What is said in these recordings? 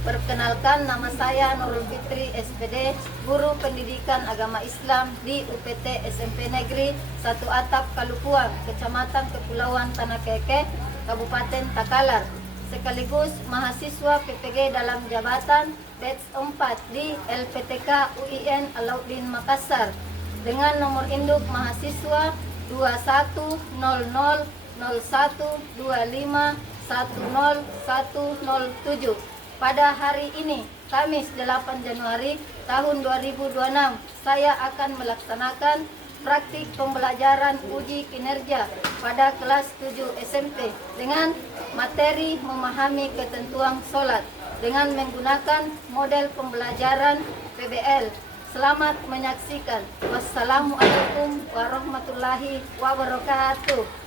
Perkenalkan, nama saya Nurul Fitri, SPD, Guru Pendidikan Agama Islam di UPT SMP Negeri 1 Atap Kalupuang, Kecamatan Kepulauan Tanah Keke, Kabupaten Takalar, sekaligus mahasiswa PPG dalam jabatan batch 4 di LPTK UIN Alauddin Makassar dengan nomor induk mahasiswa 210125101007. Pada hari ini, Kamis 8 Januari tahun 2026, saya akan melaksanakan praktik pembelajaran uji kinerja pada kelas 7 SMP dengan materi memahami ketentuan sholat dengan menggunakan model pembelajaran PBL. Selamat menyaksikan. Wassalamualaikum warahmatullahi wabarakatuh.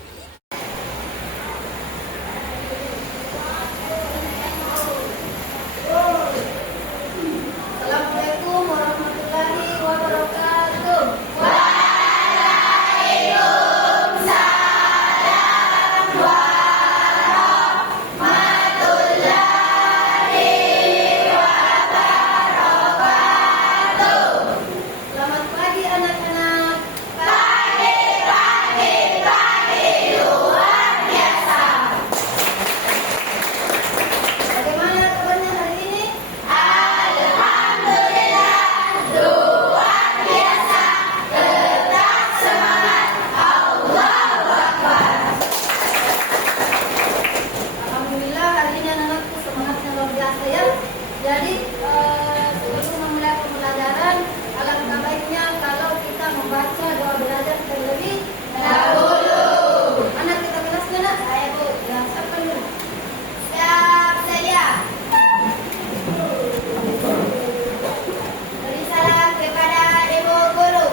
Jadi sebelum memulai pembelajaran, alangkah baiknya kalau kita membaca doa belajar terlebih dahulu. Anak kita kelasnya nak? Saya Bu. Ya, siapa dulu? Siap, saya. Beri salam kepada Ibu Guru.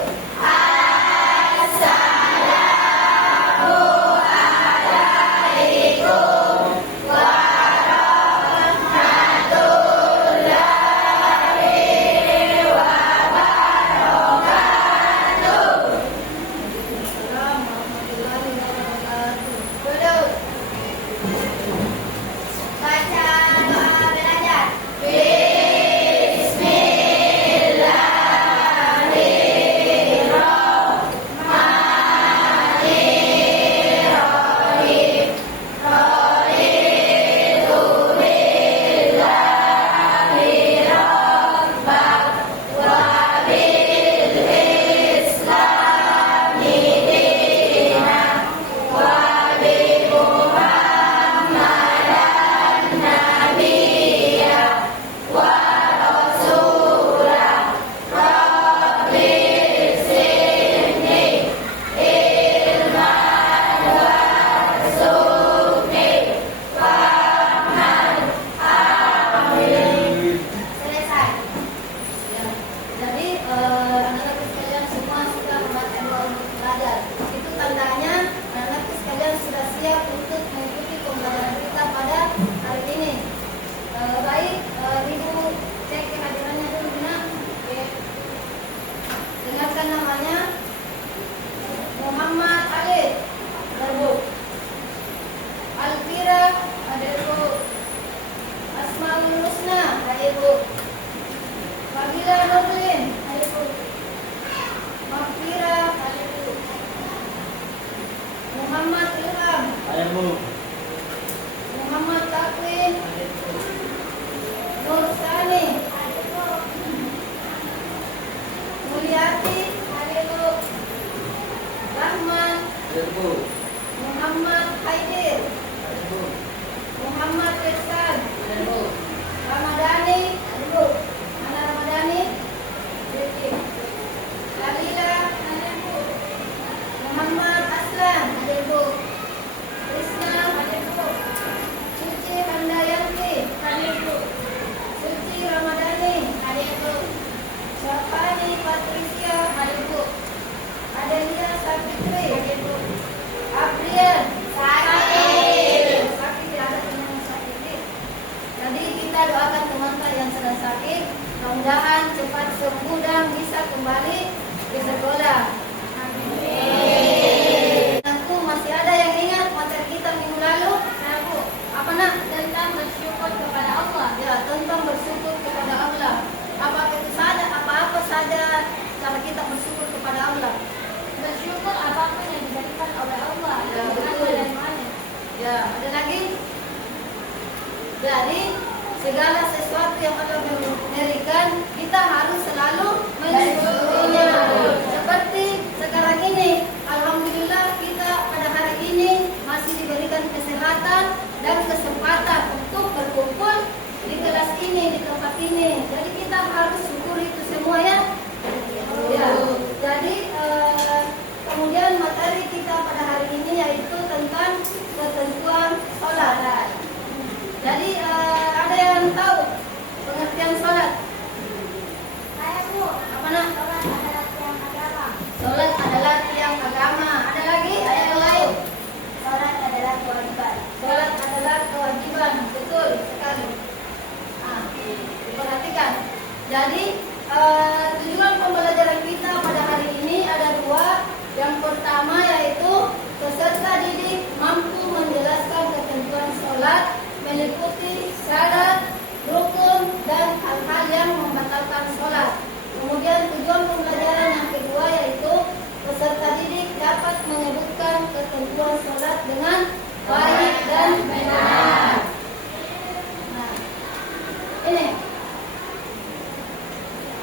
Muhammad Takwin, Nur Sani, Mulyati, Rahman, Muhammad Haidir, Muhammad Rizkan, Ramadhani, mana Ramadhani, Dalila, Muhammad Aslan, Krishna, Suci Handayanti, Suci Ramadhani, Syafani Patricia, Adelia Sapitri, Abrian, Sakit ada teman Sapitri, saja cara kita bersyukur kepada Allah. Bersyukur apapun yang diberikan oleh Allah. Ya, betul. Dari mana? Ya, ada lagi. Jadi segala sesuatu yang Allah berikan kita harus selalu mensyukurinya. Seperti sekarang ini, alhamdulillah kita pada hari ini masih diberikan kesehatan dan kesempatan untuk berkumpul di kelas ini, di tempat ini. Jadi kita harus syukuri itu semua ya. Ya. Jadi kemudian materi kita pada hari ini yaitu tentang ketentuan sholat. Jadi ada yang tahu pengertian sholat? Saya Bu. Apa nak? Sholat adalah tiang agama. Sholat adalah tiang agama. Ada lagi? Ada yang lain? Sholat adalah kewajiban. Sholat adalah kewajiban. Betul sekali. Nah, diperhatikan. Jadi tujuan pembelajaran kita pada hari ini ada dua. Yang pertama yaitu peserta didik mampu menjelaskan ketentuan sholat, meliputi syarat, rukun, dan hal-hal yang membatalkan sholat. Kemudian tujuan pembelajaran yang kedua yaitu peserta didik dapat menyebutkan ketentuan sholat dengan baik dan benar. Nah, ini.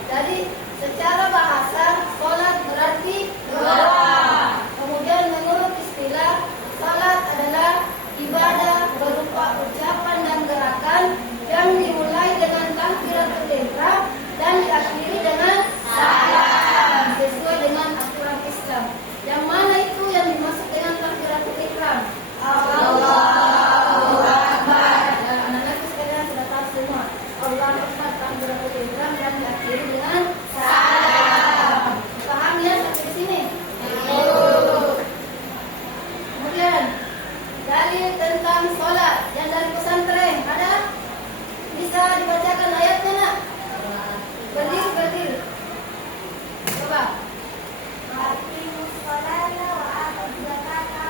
Jadi secara bahasa sholat berarti doa. Kemudian menurut istilah sholat adalah ibadah berupa ucapan dan gerakan yang dimulai dengan takbiratul ihram dan diakhiri dengan salam sesuai dengan aturan Islam. Yang mana itu yang dimaksud dengan takbiratul ihram? Allahu Akbar. Ya, anak-anakku sekalian sudah tahu semua. Allahu Akbar, takbiratul ihram dan diakhiri dengan salam. Paham ya sampai di sini? Kemudian dalil tentang sholat yang dari pesantren ada? Bisa dibacakan ayatnya nak? Berdiri. Coba. Aqimus sholata wa atuz zakata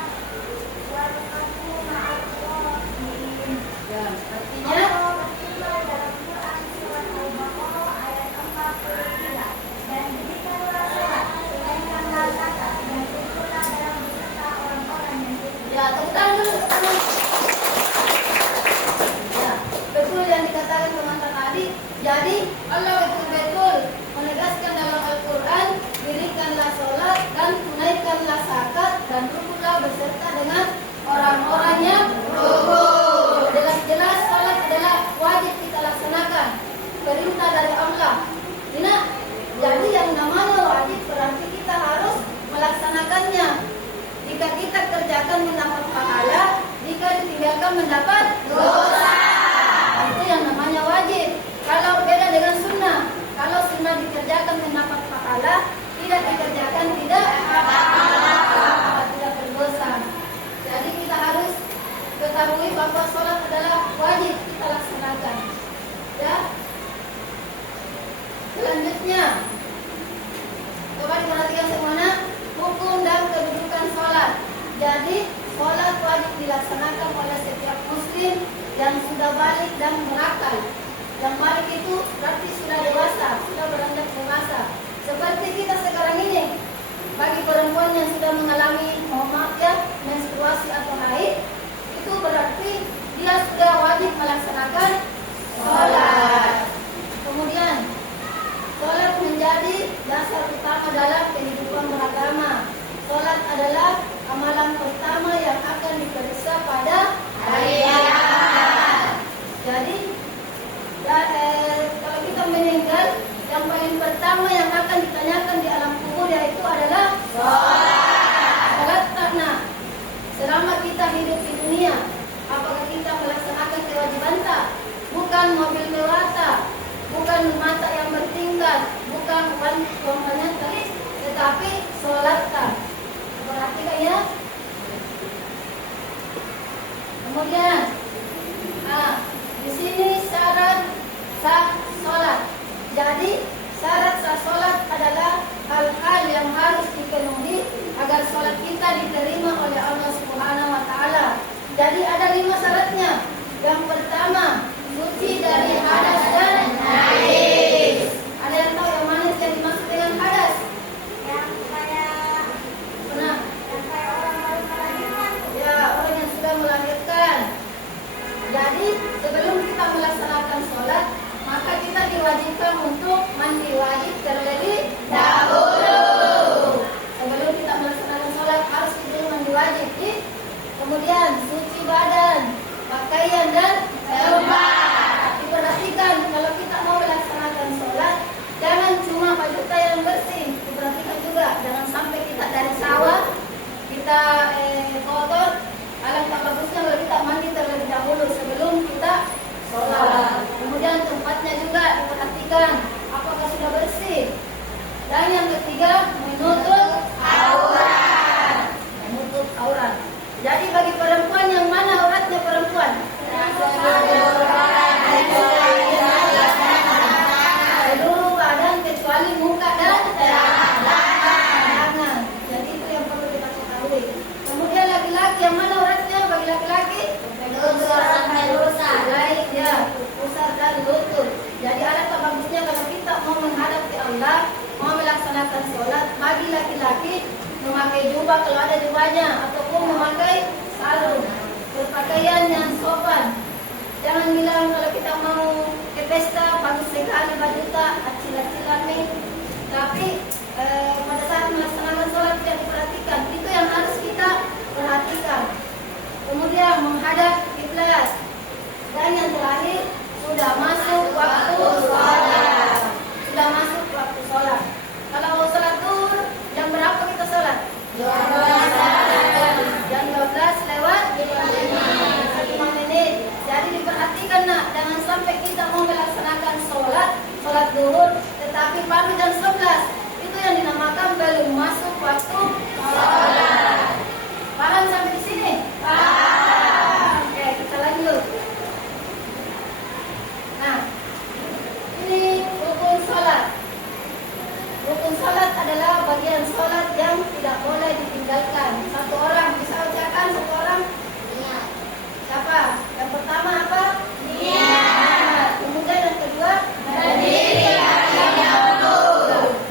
warka'u ma'as sholihin. Ya, artinya Allah berfirman dalam Quran surat Al-Baqarah ayat 43, dan dirikanlah sholat, tunaikanlah zakat, dan ikutlah dalam beserta orang-orang yang beriman. ya, tepuk tangan dulu. Ya, betul yang dikatakan teman-teman tadi. Jadi Allah betul-betul menegaskan dalam Al-Quran, dirikanlah sholat dan tunaikanlah zakat dan rukunlah beserta dengan orang-orang yang rukun. Jelas-jelas sholat adalah wajib kita laksanakan, perintah dari Allah. Ini, jadi yang namanya wajib berarti kita harus melaksanakannya. Jika kita kerjakan mendapat pahala, jika ditinggalkan mendapat dosa. Itu yang namanya wajib. Kalau beda dengan sunnah, kalau sunnah dikerjakan mendapat pahala, tidak dikerjakan tidak pahala, tidak berdosa. Jadi kita harus ketahui bahwa sholat adalah wajib kita laksanakan. Ya. Selanjutnya, coba diperhatikan semuanya, hukum dan kedudukan sholat. Jadi sholat wajib dilaksanakan oleh setiap muslim yang sudah balik dan berakal. Yang balik itu berarti sudah dewasa, sudah beranjak dewasa. Seperti kita sekarang ini, bagi perempuan yang sudah mengalami, mohon maaf ya, menstruasi atau haid, itu berarti dia sudah wajib melaksanakan sholat. Kemudian, sholat menjadi dasar utama dalam kehidupan beragama. Sholat adalah amalan pertama yang akan diperiksa pada hari kiamat. Jadi, kalau kita meninggal, yang paling pertama yang akan ditanyakan di alam kubur yaitu adalah sholat. Sholat karena selama kita hidup di dunia, apakah kita melaksanakan kewajiban tak? Bukan mobil mewah tak, bukan mata yang bertingkat, bukan ketiga, menutup aurat. Menutup aurat. Jadi bagi perempuan yang mana auratnya perempuan? Seluruh badan kecuali muka dan tangan. Jadi itu yang perlu kita ketahui. Kemudian laki-laki yang mana auratnya bagi laki-laki? Baik ya, pusar dan lutut. Jadi alangkah bagusnya kalau kita mau menghadap ke Allah, mau melaksanakan sholat, bagi laki-laki memakai jubah kalau ada jubahnya, ataupun memakai sarung, berpakaian yang sopan. Jangan bilang kalau kita mau ke pesta bagus sekali baju tak acil-acilami, tapi pada saat melaksanakan sholat yang diperhatikan, itu yang harus kita perhatikan. Kemudian menghadap kiblat. Dan yang terakhir, sudah masuk waktu sholat. Sudah masuk waktu sholat. Kalau mau sholat zuhur, jam berapa kita sholat? Jam 12 lewat 5 menit. Jadi diperhatikan nak, jangan sampai kita mau melaksanakan sholat zuhur, tetapi baru jam 11. Itu yang dinamakan belum masuk waktu sholat. Paham sampai di sini? Paham. Oke, kita lanjut. Nah, ini rukun sholat. Rukun sholat adalah bagian sholat yang tidak boleh ditinggalkan. Satu orang bisa ucapkan, satu orang? Iya. Siapa? Yang pertama apa? Iya. Kemudian yang kedua? Berdiri bagi yang mampu.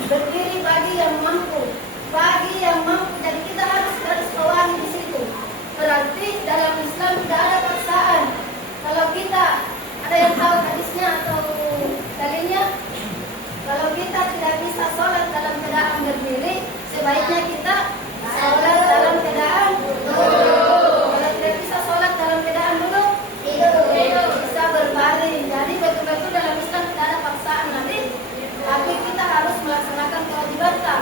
Berdiri bagi yang mampu. Bagi yang mampu. Jadi kita harus garis bawahi di situ. Berarti dalam Islam tidak ada paksaan. Kalau kita ada yang tahu hadisnya atau dalilnya? Kalau kita tidak bisa sholat dalam keadaan berdiri, sebaiknya kita sholat dalam keadaan duduk. Kalau tidak bisa sholat dalam keadaan duduk, bisa berbaring. Jadi betul-betul dalam Islam tidak ada paksaan nanti, tapi kita harus melaksanakan kewajiban kita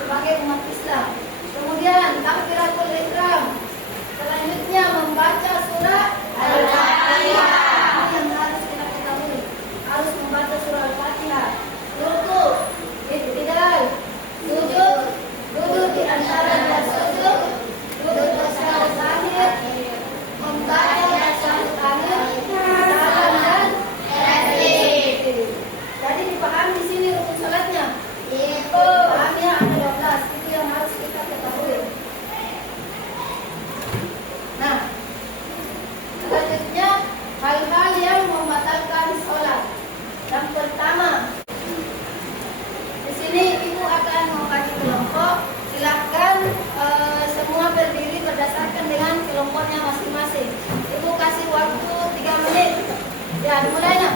sebagai umat Islam. Kemudian takbiratul ihram. Selanjutnya membaca surah Al-Fatihah. Yang harus kita ketahui, harus membaca surah Al-Fatihah. Rukuk, i'tidal, sujud, duduk di antara dua sujud, duduk tasyahud akhir, membaca tasyahud akhir, salam dan tasbih. Jadi dipahami di sini rukun salatnya. Pahamnya ada 12. Itu yang harus kita ketahui. Nah, selanjutnya hal-hal yang membatalkan sholat. Yang pertama, di sini ibu akan membagi kelompok. Silakan semua berdiri berdasarkan dengan kelompoknya masing-masing. Ibu kasih waktu 3 menit. Ya, dimulai nak.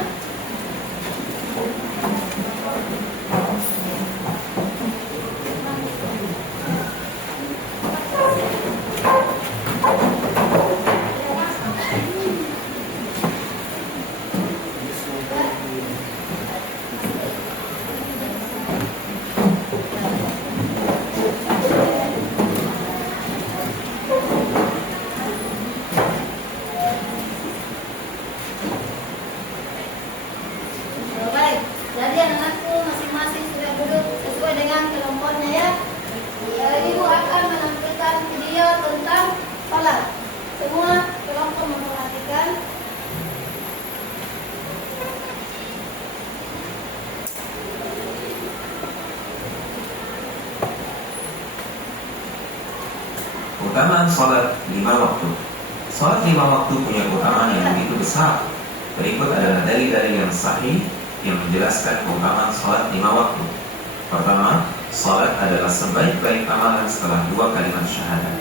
Jadi anak-anakku masing-masing sudah duduk sesuai dengan kelompoknya ya. Ibu akan menampilkan video tentang sholat. Semua kelompok memperhatikan. Keutamaan sholat 5 waktu. Sholat 5 waktu punya keutamaan yang begitu besar. Berikut adalah dalil-dalil yang sahih yang menjelaskan keutamaan sholat 5 waktu. Pertama, sholat adalah sebaik-baik amalan setelah 2 kalimat syahadat.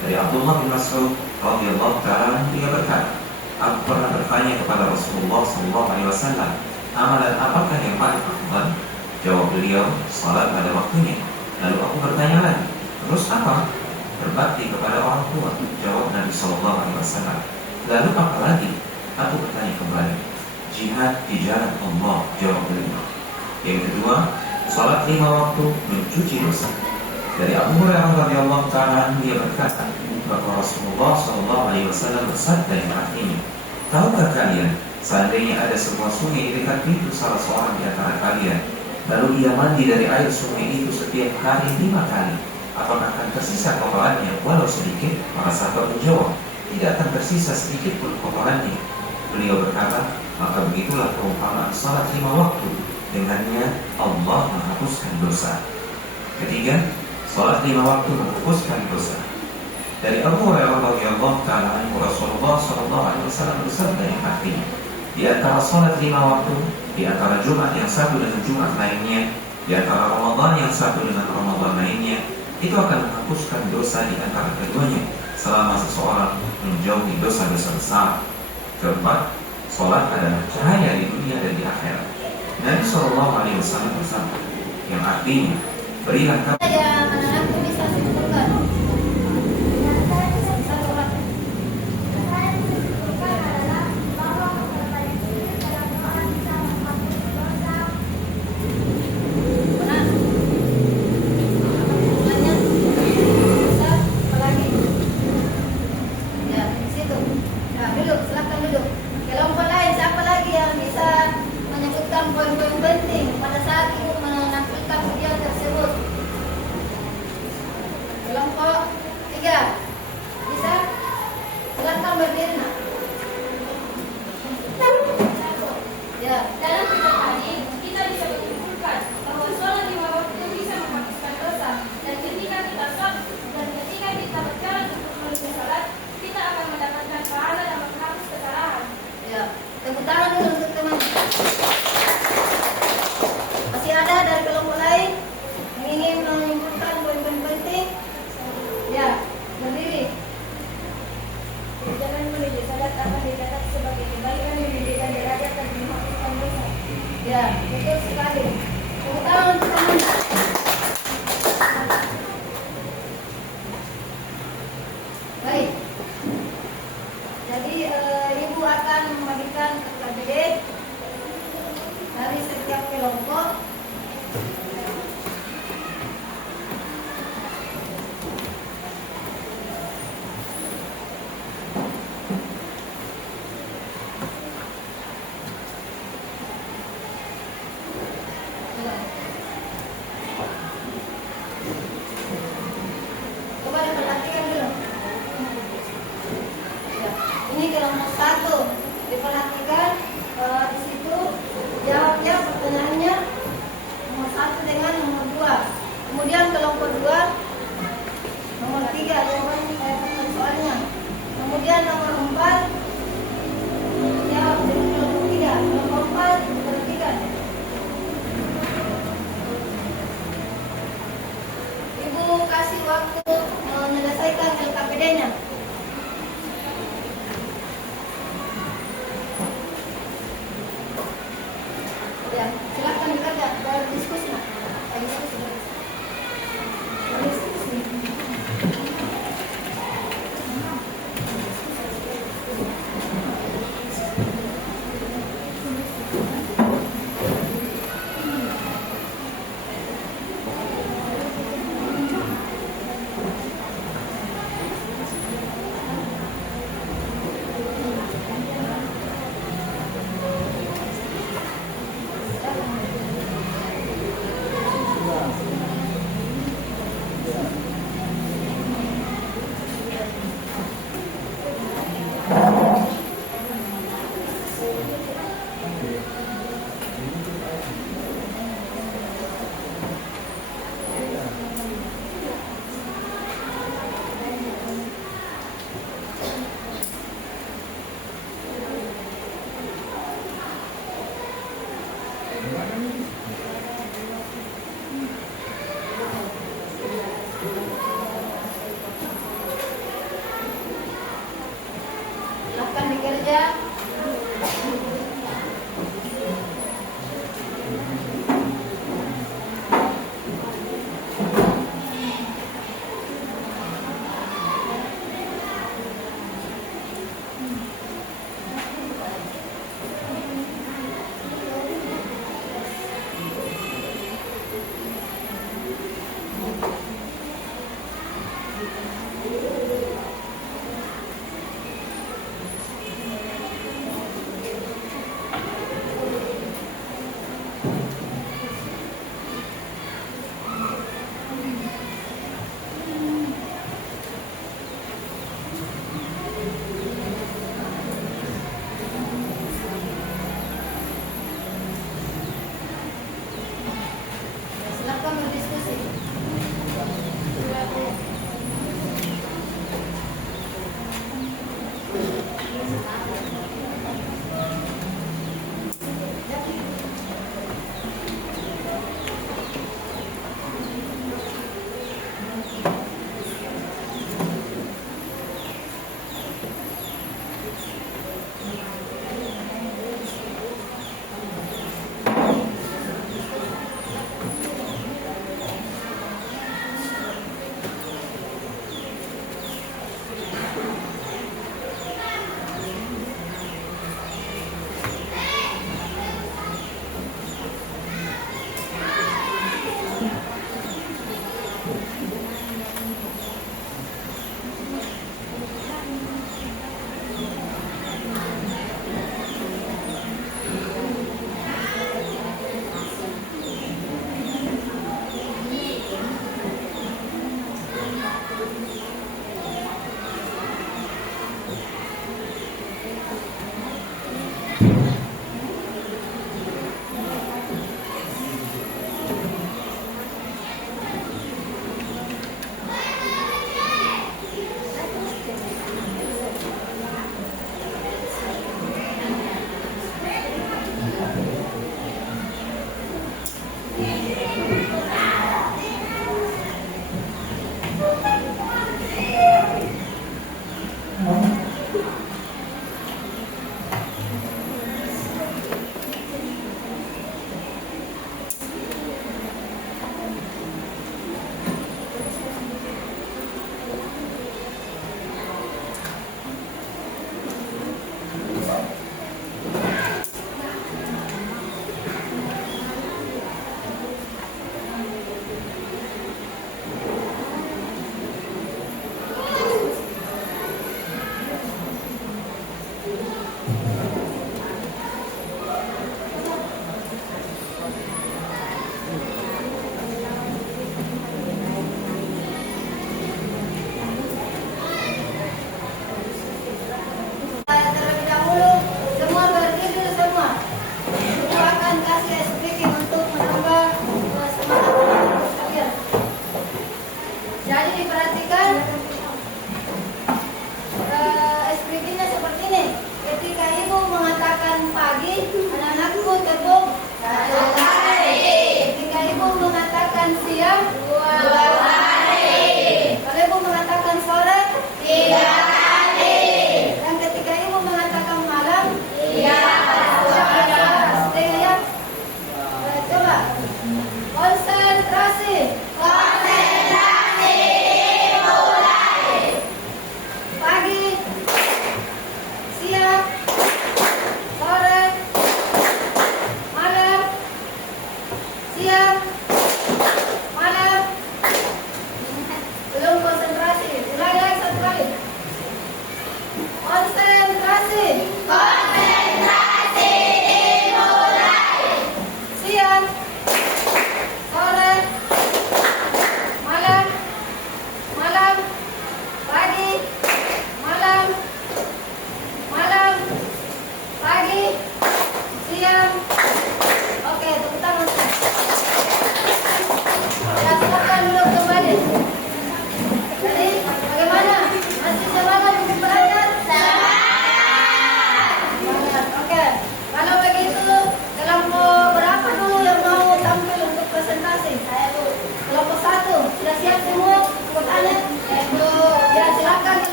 Dari Abdullah bin Mas'ud radhiyallahu ta'ala, dia berkata, aku pernah bertanya kepada Rasulullah SAW, amalan apakah yang paling afdal? Jawab beliau, sholat pada waktunya. Lalu aku bertanya lagi, terus apa? Berbakti kepada orang tua. Jawab Nabi SAW. Lalu apa lagi? Aku bertanya kembali, jihad di jalan Allah. Jawab beliau. Yang kedua, salat 5 waktu mencuci dosa. Dari Abu Hurairah radhiyallahu ta'ala dia berkata bahwa Rasulullah SAW bersabda yang artinya, tahukah kalian seandainya ada sebuah sungai di dekat pintu salah seorang di antara kalian, lalu ia mandi dari air sungai itu setiap hari 5 kali, apakah akan tersisa kotorannya walau sedikit? Maka sahabat menjawab, tidak akan tersisa sedikit pun kotorannya. Beliau berkata, maka begitulah perumpamaan salat 5 waktu, dengannya Allah menghapuskan dosa. Ketiga, salat 5 waktu menghapuskan dosa. Dari Abu Hurairah radhiyallahu ta'ala anhu, Rasulullah sallallahu alaihi wasallam bersabda yang artinya, di antara salat 5 waktu, di antara Jumat yang satu dengan Jumat lainnya, di antara Ramadan yang satu dengan Ramadan lainnya, itu akan menghapuskan dosa di antara keduanya selama seseorang menjauhi dosa-dosa besar. Keempat, salat adalah cahaya di dunia dan di akhirat. Nabi sallallahu alaihi wasallam bersabda, yang artinya, berilah kamu Ya, mana aku bisa simpulkan. Satu orang. Saya simpulkan adalah bahwa memperbanyak zikir dalam doa bisa menghapus dosa. Mana? Nanya. Bisa, apa lagi? Ya, di situ. Nah, duduk, silakan duduk. Kelompok lain, siapa lagi yang bisa menyebutkan poin-poin penting pada saat ibu menampilkan video tersebut? Kelompok 3 bisa? Silakan berdiri. Nak. Ya, Dalam kitab hadis, kita bisa menyimpulkan bahwa sholat 5 waktu bisa menghapuskan dosa, dan ketika kita berjalan untuk menuju sholat, kita akan mendapatkan pahala dan menghapus kesalahan. ya. Tepuk tangan dulu untuk teman. Masih ada dari kelompok lain yang ingin menyimpulkan poin-poin penting? Ya, berdiri. Jalan menuju sholat akan dicatat sebagai kebaikan yang menjadikan derajat dan menghapuskan dosa. Ya, betul sekali. Tepuk tangan untuk teman. Baik. Jadi ibu akan membagikan KKBD dari setiap kelompok. Coba diperhatikan dulu. Ya, ini kelompok 1 diperhatikan di situ jawabnya pertanyaannya nomor 1 dengan nomor 2. Kemudian kelompok 2 nomor 3 jawaban soalnya. Kemudian nomor 4 jawab dengan kelompok 3. Nomor 4 diperhatikan. Ibu kasih waktu menyelesaikan LKPD-nya. Ya, silakan bekerja. Diskusi, Nak. Diskusi. Diskusi.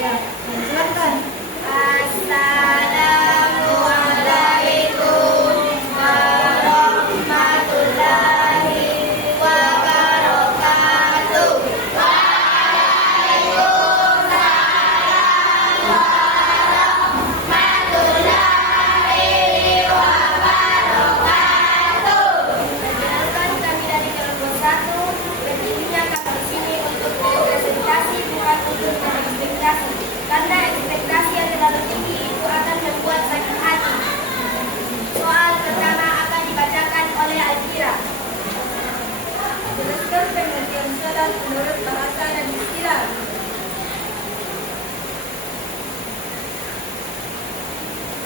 Ya, silakan. Assalamualaikum warahmatullahi wabarakatuh. Perkenalkan, kami dari kelompok 1. Berdirinya kami di sini untuk berpresentasi, bukan untuk berekspektasi. Karena ekspektasi yang terlalu tinggi itu akan membuat sakit hati. Soal pertama akan dibacakan oleh Alfira. Jelaskan pengertian salat menurut bahasa dan istilah.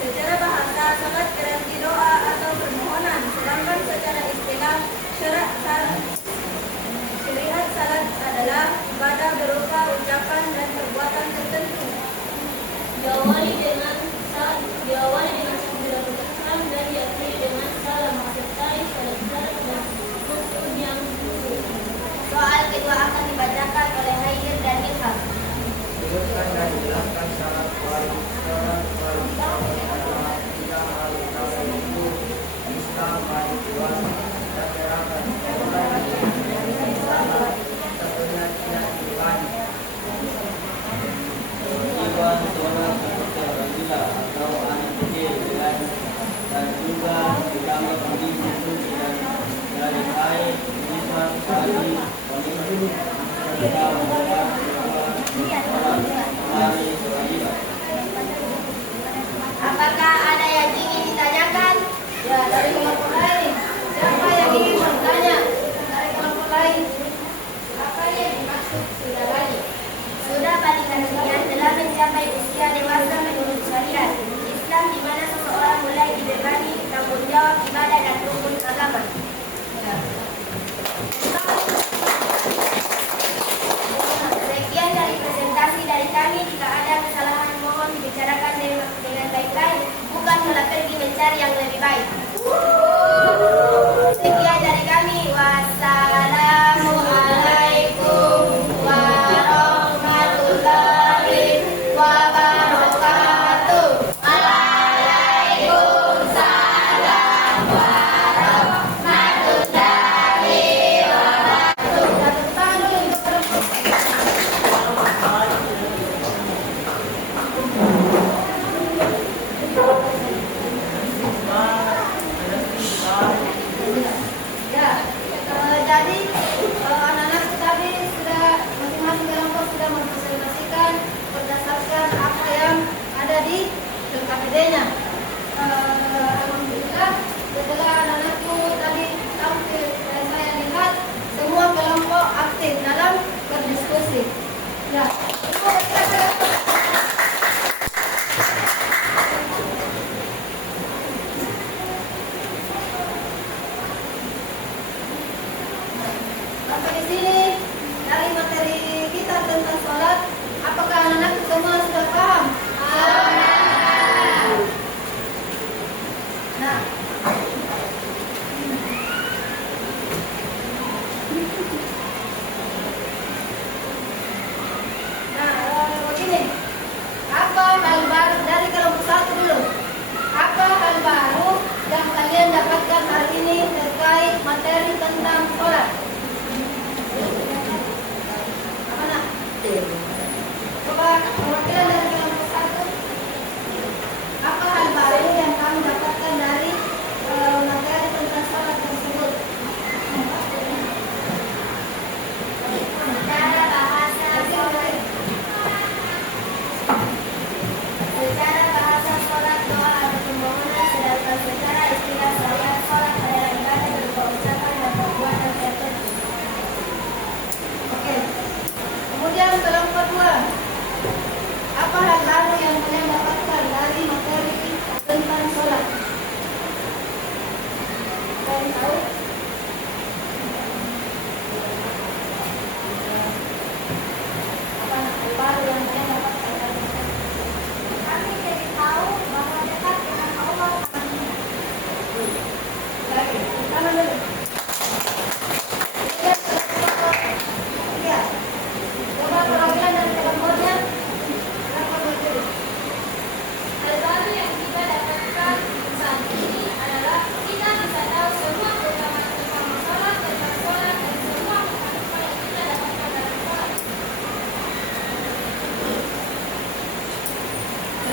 Secara bahasa, salat berarti doa atau permohonan, sedangkan secara istilah syariat salat adalah ibadah berupa ucapan dan perbuatan tertentu. Diawali dengan takbiratul ihram dan diakhiri dengan salam sertai salat dan rukun yang khusus. Soal kedua akan dibacakan oleh Haidir dan Ilham. Sebutkan dan jelaskan syarat wajib adalah tiga hal utama yaitu Islam, wajib puasa, dan terapan kepenyakitan ibadah. Tujuan sholat seperti orang gila atau anak kecil dan juga ditambah mandi khusus dan dari air, nifas, haji, wanita, serta membuat Apakah ada yang ingin ditanyakan? Ya, dari kelompok lain. Siapa yang ingin bertanya? Dari kelompok lain. Apa yang dimaksud sudah balik? Sudah balik artinya telah mencapai usia dewasa menurut syariat Islam, di mana seseorang mulai dibebani tanggung jawab ibadah dan rukun agama. Ya. Sekian dari presentasi dari kami. Jika ada kesalahan mohon dibicarakan dengan baik-baik, bukan malah pergi mencari yang lebih baik. Sekian dari kami. Wassalamualaikum warahmatullahi wabarakatuh. Waalaikumsalam warahmatullahi wabarakatuh. Tepuk tangan dulu untuk kelompok.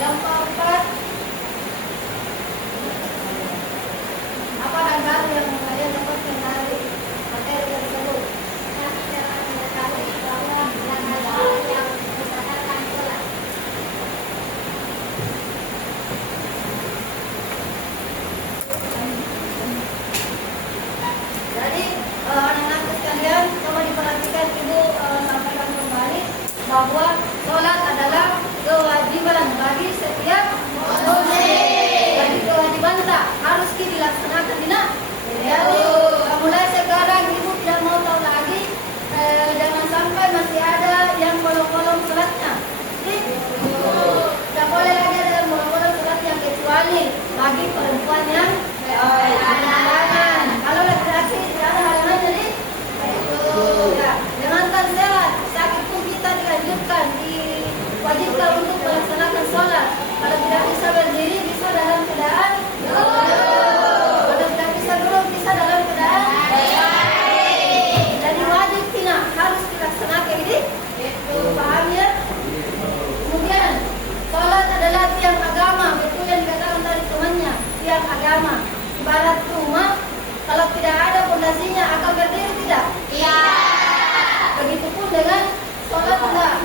Yang keempat, apa hal yang kalian dapatkan dari materi tersebut? Kami dapat mengetahui bahwa bulan Ramadan yang membatalkan sholat. Jadi anak-anak sekalian, coba diperhatikan ibu sampaikan kembali bahwa sholat adalah kewajiban bagi setiap muslim. Jadi kewajiban tak harus dilaksanakan tidak. Jadi mulai sekarang ibu tidak mau tahu lagi, jangan sampai masih ada yang bolong-bolong sholatnya. Jadi tidak boleh lagi ada yang bolong-bolong sholatnya kecuali bagi perempuan yang halangan. Kalau laki-laki tidak ada halangan, jadi ya, jangankan sehat, sakit pun kita dilanjutkan, diwajibkan untuk melaksanakan sholat. Kalau tidak bisa berdiri, bisa dalam keadaan kalau tidak bisa duduk, bisa dalam keadaan jadi wajib tidak harus dilaksanakan ini. Paham ya? Kemudian sholat adalah tiang agama, betul yang dikatakan tadi temannya, tiang agama. Ibarat rumah, kalau tidak ada fondasinya akan berdiri tidak? Iya. Begitupun dengan sholat enggak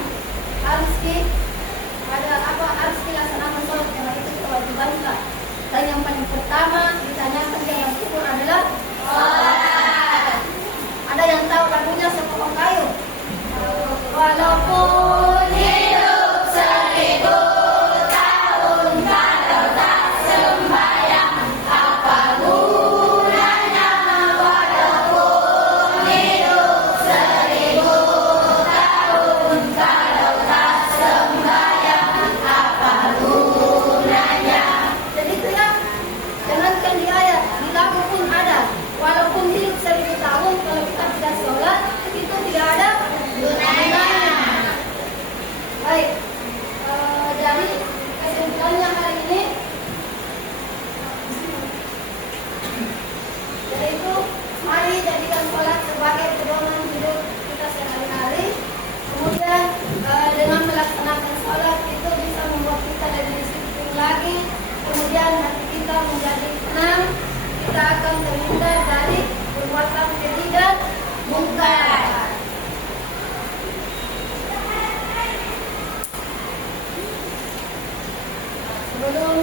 harus harus dilaksanakan sholat, karena itu kewajiban kita. Dan yang paling pertama ditanyakan yang syukur adalah sholat. Ada yang tahu lagunya Sepotong Kayu? Walaupun hidup 1000 tahun kalau tak sembahyang, apa gunanya? Walaupun hidup 1000 tahun kalau tak sembahyang, apa gunanya? Jadi itu ya, jangankan di ayat, di lagu pun ada. Walaupun hidup 1000 tahun kalau kita tidak sholat, itu tidak ada gunanya. Baik, jadi kesimpulannya hari ini, yaitu mari jadikan sholat sebagai pedoman hidup kita sehari-hari. Kemudian dengan melaksanakan sholat itu bisa membuat kita lebih disiplin lagi. Kemudian hati kita menjadi tenang. Kita akan terhindar dari perbuatan keji dan mungkar. Sebelum